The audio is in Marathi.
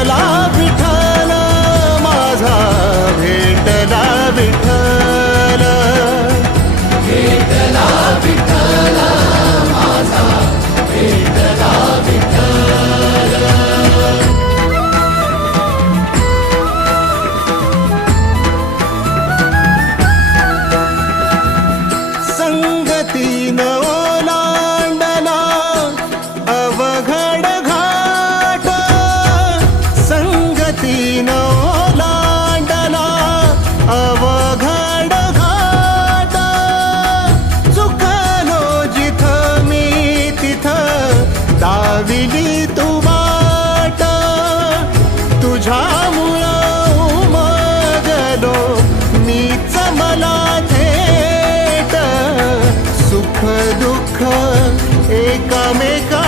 भेटला विठ्ठल माझा, भेटला विठ्ठल, भेटला विठ्ठल माझा, भेटला विठ्ठल. संगतीन ओलांडला अवघड घाट, संगतीन ओलांडला अवघड घाट. चुकलो जिथं मी तिथं दाविली तू वाट, तुझ्यामुळं उमगलो मीच मला थेट. सुख दुःख एकामेका